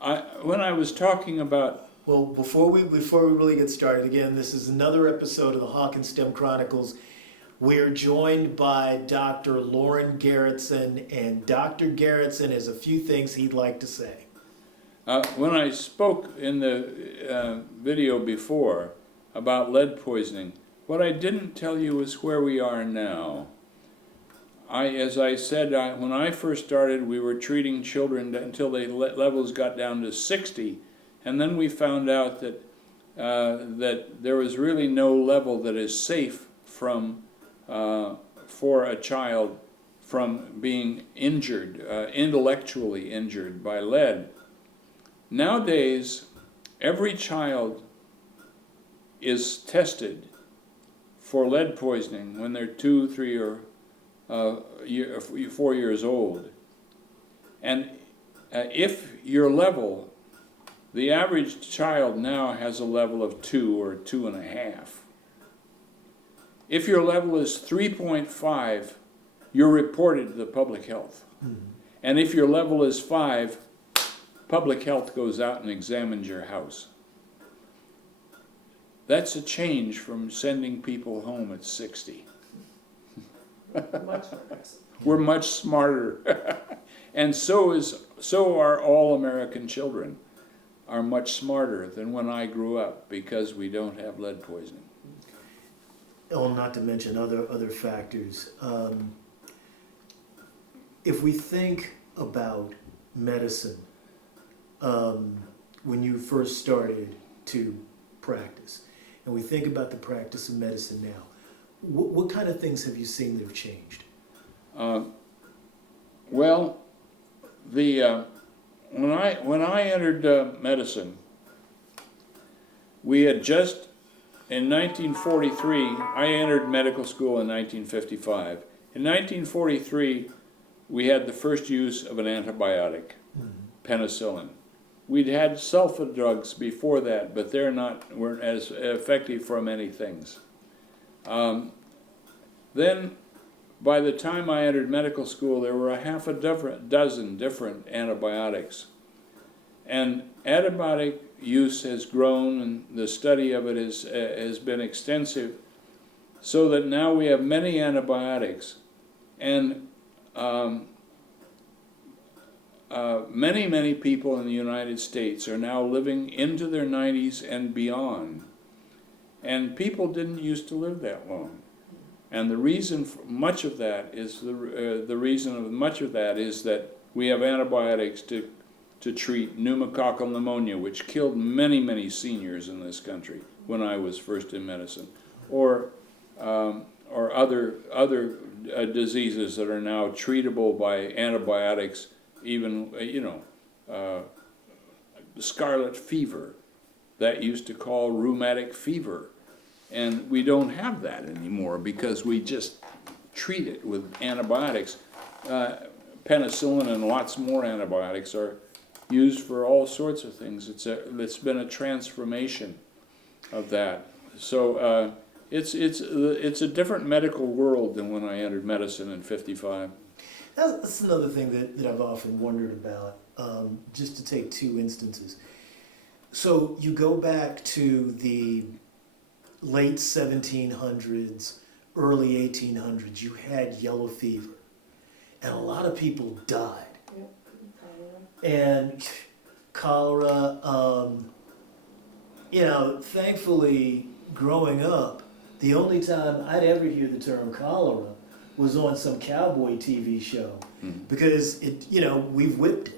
When I was talking about, Well, before we really get started, again, this is another episode of the Hawkins STEM Chronicles. We're joined by Dr. Lauren Garrettson, and Dr. Garrettson has a few things he'd like to say. when I spoke in the video before about lead poisoning, what I didn't tell you is where we are now. As I said, when I first started, we were treating children until the levels got down to 60, and then we found out that that there was really no level that is safe from for a child from being injured, intellectually injured by lead. Nowadays, every child is tested for lead poisoning when they're 2, 3, or 4 years old. And if your level, the average child now has a level of 2 or 2.5. If your level is 3.5, you're reported to the public health. And if your level is 5, public health goes out and examines your house. That's a change from sending people home at 60. We're much smarter. And so are all American children are much smarter than when I grew up because we don't have lead poisoning. Oh, not to mention other factors. If we think about medicine, when you first started to practice, and we think about the practice of medicine now, what kind of things have you seen that have changed? Well, when I entered medicine, we had just in 1943. I entered medical school in 1955. In 1943, we had the first use of an antibiotic, penicillin. We'd had sulfa drugs before that, but weren't as effective for many things. Then, by the time I entered medical school, there were a dozen different antibiotics. And antibiotic use has grown, and the study of it has been extensive, so that now we have many antibiotics. And many people in the United States are now living into their 90s and beyond. And people didn't used to live that long. And the reason for much of that is that we have antibiotics to treat pneumococcal pneumonia, which killed many seniors in this country when I was first in medicine, or other diseases that are now treatable by antibiotics. Even scarlet fever, that used to call rheumatic fever. And we don't have that anymore because we just treat it with antibiotics. Penicillin and lots more antibiotics are used for all sorts of things. It's been a transformation of that. So it's a different medical world than when I entered medicine in '55. That's another thing that I've often wondered about, just to take two instances. So you go back to the late 1700s, early 1800s, you had yellow fever, and a lot of people died. And cholera, thankfully, growing up, the only time I'd ever hear the term cholera was on some cowboy TV show, because we've whipped it.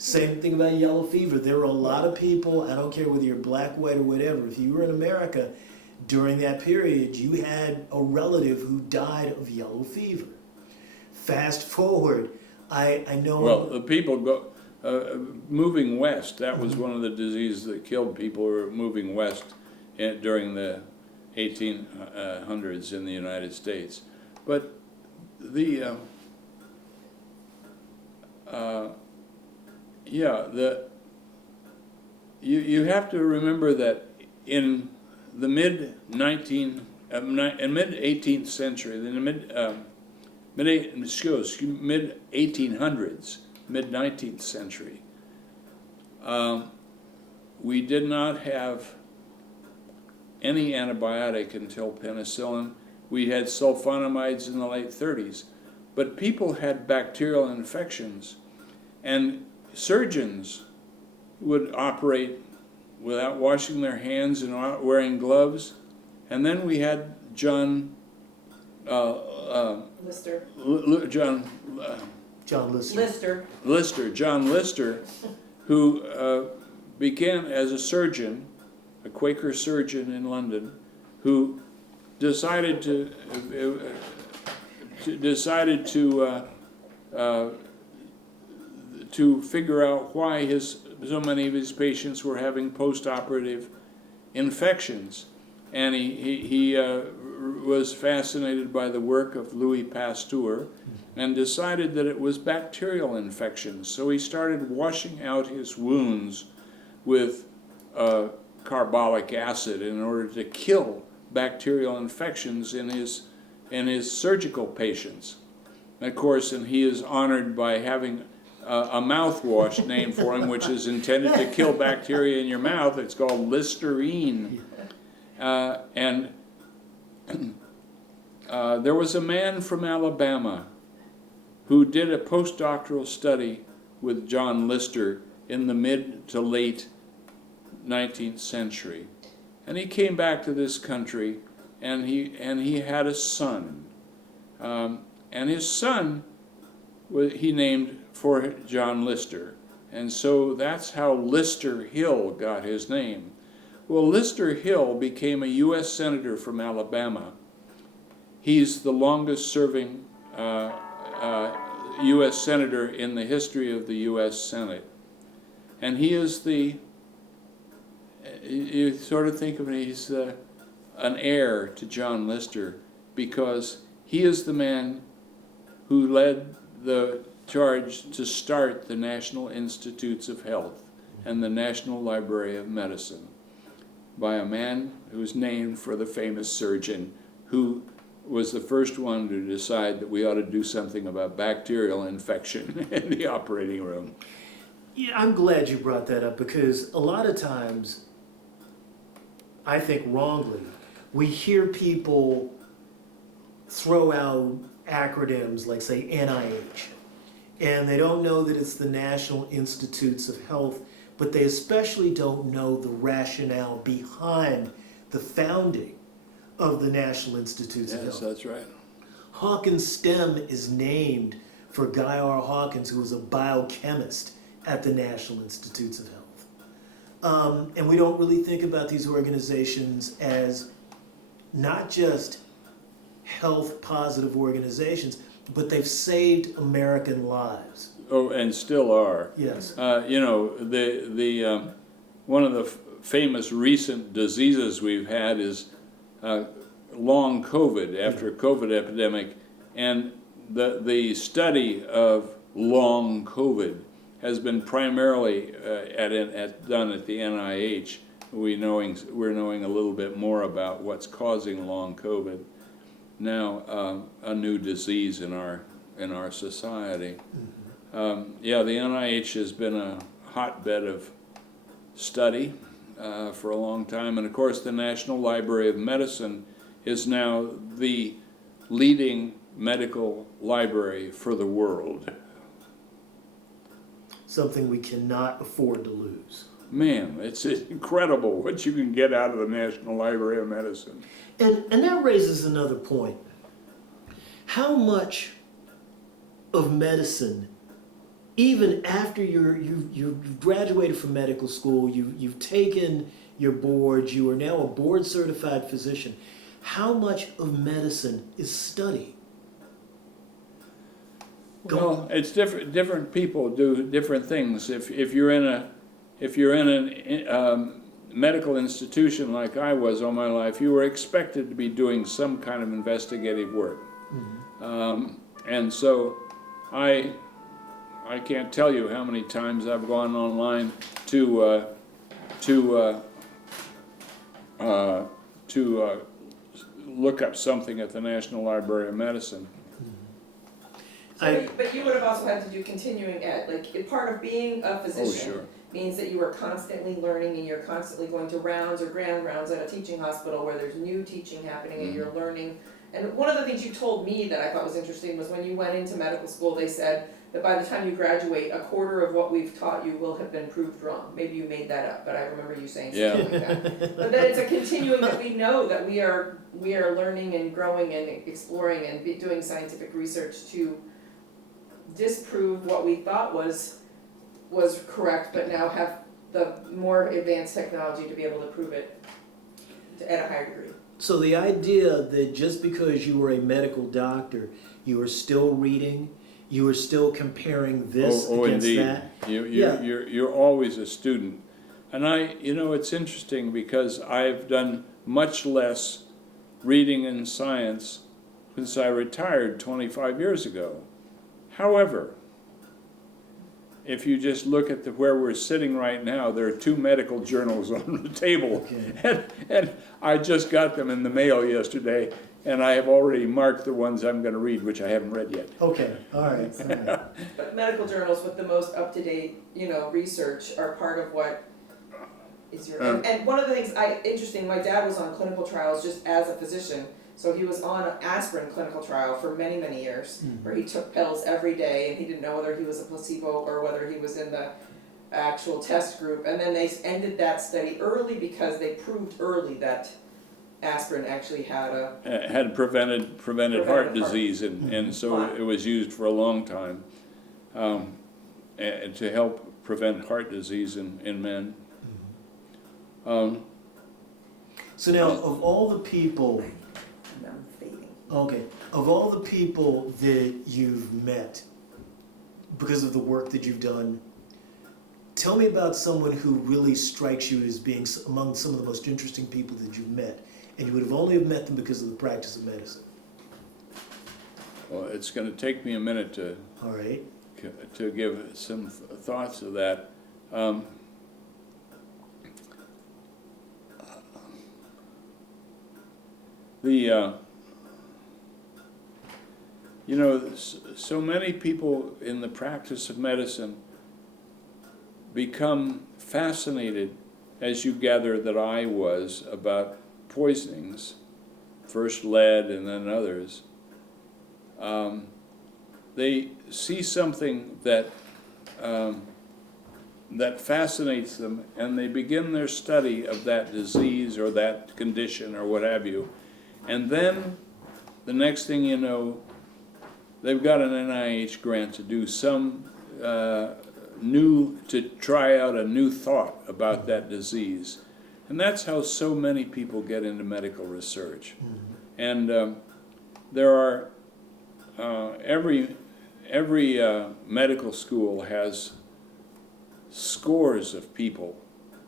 Same thing about yellow fever. There were a lot of people, I don't care whether you're black, white, or whatever, if you were in America during that period, you had a relative who died of yellow fever. Fast forward, I know... Well, the people moving west, that was one of the diseases that killed people who were moving west during the 1800s in the United States. But you have to remember that in the mid 18th century, in the mid 1800s, mid 19th century, we did not have any antibiotic until penicillin. We had sulfonamides in the late 30s. But people had bacterial infections, and surgeons would operate without washing their hands and not wearing gloves. And then we had John Lister. John Lister, who began as a surgeon, a Quaker surgeon in London, who decided to figure out why so many of his patients were having post-operative infections, and he was fascinated by the work of Louis Pasteur, and decided that it was bacterial infections. So he started washing out his wounds with carbolic acid in order to kill bacterial infections in his surgical patients. And of course, and he is honored by having a mouthwash named for him, which is intended to kill bacteria in your mouth. It's called Listerine. And there was a man from Alabama who did a postdoctoral study with John Lister in the mid to late 19th century. And he came back to this country, and he had a son. And his son, he named for John Lister. And so that's how Lister Hill got his name. Well, Lister Hill became a U.S. Senator from Alabama. He's the longest serving U.S. Senator in the history of the U.S. Senate. And he is you sort of think of him, he's an heir to John Lister, because he is the man who led the charge to start the National Institutes of Health and the National Library of Medicine, by a man who's named for the famous surgeon who was the first one to decide that we ought to do something about bacterial infection in the operating room. Yeah, I'm glad you brought that up, because a lot of times, I think wrongly, we hear people throw out acronyms like, say, NIH, and they don't know that it's the National Institutes of Health, but they especially don't know the rationale behind the founding of the National Institutes of Health. Yes, that's right. Hawkins STEM is named for Guy R. Hawkins, who was a biochemist at the National Institutes of Health. And we don't really think about these organizations as not just health positive organizations, but they've saved American lives. Oh, and still are. Yes. You know, one of the famous recent diseases we've had is long COVID, after a COVID epidemic, and the study of long COVID has been primarily done at the NIH. We're knowing a little bit more about what's causing long COVID. Now, a new disease in our society. Yeah, the NIH has been a hotbed of study for a long time, and of course the National Library of Medicine is now the leading medical library for the world. Something we cannot afford to lose. Man, it's incredible what you can get out of the National Library of Medicine. And that raises another point. How much of medicine, even after you've graduated from medical school, you've taken your boards, you are now a board certified physician, how much of medicine is study? Well, it's different. Different people do different things. If you're in a medical institution like I was all my life, you were expected to be doing some kind of investigative work. Mm-hmm. And so I can't tell you how many times I've gone online to look up something at the National Library of Medicine. But you would have also had to do continuing ed, like, part of being a Oh, physician sure. means that you are constantly learning and you're constantly going to rounds or grand rounds at a teaching hospital where there's new teaching happening and you're learning. And one of the things you told me that I thought was interesting was when you went into medical school, they said that by the time you graduate, a quarter of what we've taught you will have been proved wrong. Maybe you made that up, but I remember you saying something like that. But that it's a continuing, that we know that we are learning and growing and exploring and doing scientific research to disprove what we thought was correct, but now have the more advanced technology to be able to prove it at a higher degree. So the idea that just because you were a medical doctor, you were still reading, you were still comparing this against indeed. that. You're always a student. And it's interesting because I've done much less reading in science since I retired 25 years ago. However, if you just look at where we're sitting right now, there are 2 medical journals on the table. Okay. And I just got them in the mail yesterday, and I have already marked the ones I'm going to read, which I haven't read yet. Okay, all right. But medical journals with the most up-to-date, research are part of what is your, and one of the things interesting, my dad was on clinical trials just as a physician. So he was on an aspirin clinical trial for many, many years, where he took pills every day and he didn't know whether he was a placebo or whether he was in the actual test group. And then they ended that study early because they proved early that aspirin actually had prevented heart disease, and so Wow. it was used for a long time to help prevent heart disease in men. So now, of all the people, I'm fading. okay, of all the people that you've met because of the work that you've done, tell me about someone who really strikes you as being among some of the most interesting people that you've met, and you would have only have met them because of the practice of medicine. Well, it's going to take me a minute to All right. give some thoughts of that. So many people in the practice of medicine become fascinated, as you gather that I was, about poisonings, first lead and then others. They see something that fascinates them, and they begin their study of that disease or that condition or what have you. And then the next thing you know, they've got an NIH grant to do some to try out a new thought about that disease. And that's how so many people get into medical research. And there are, every medical school has scores of people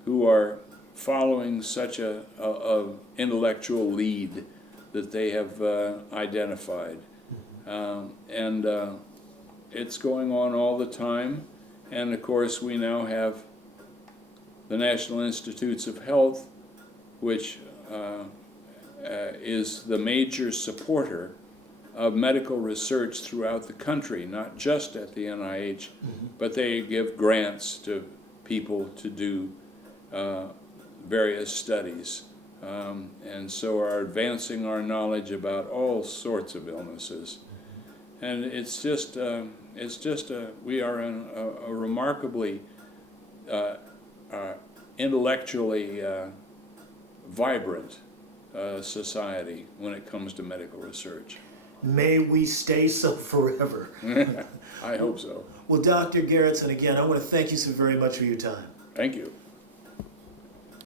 who are following such a intellectual lead that they have identified. And it's going on all the time. And of course, we now have the National Institutes of Health, which is the major supporter of medical research throughout the country, not just at the NIH, but they give grants to people to do various studies. And so are advancing our knowledge about all sorts of illnesses. And it's just we are in a remarkably intellectually vibrant society when it comes to medical research. May we stay so forever. I hope so. Well, Dr. Garrettson, again, I want to thank you so very much for your time. Thank you.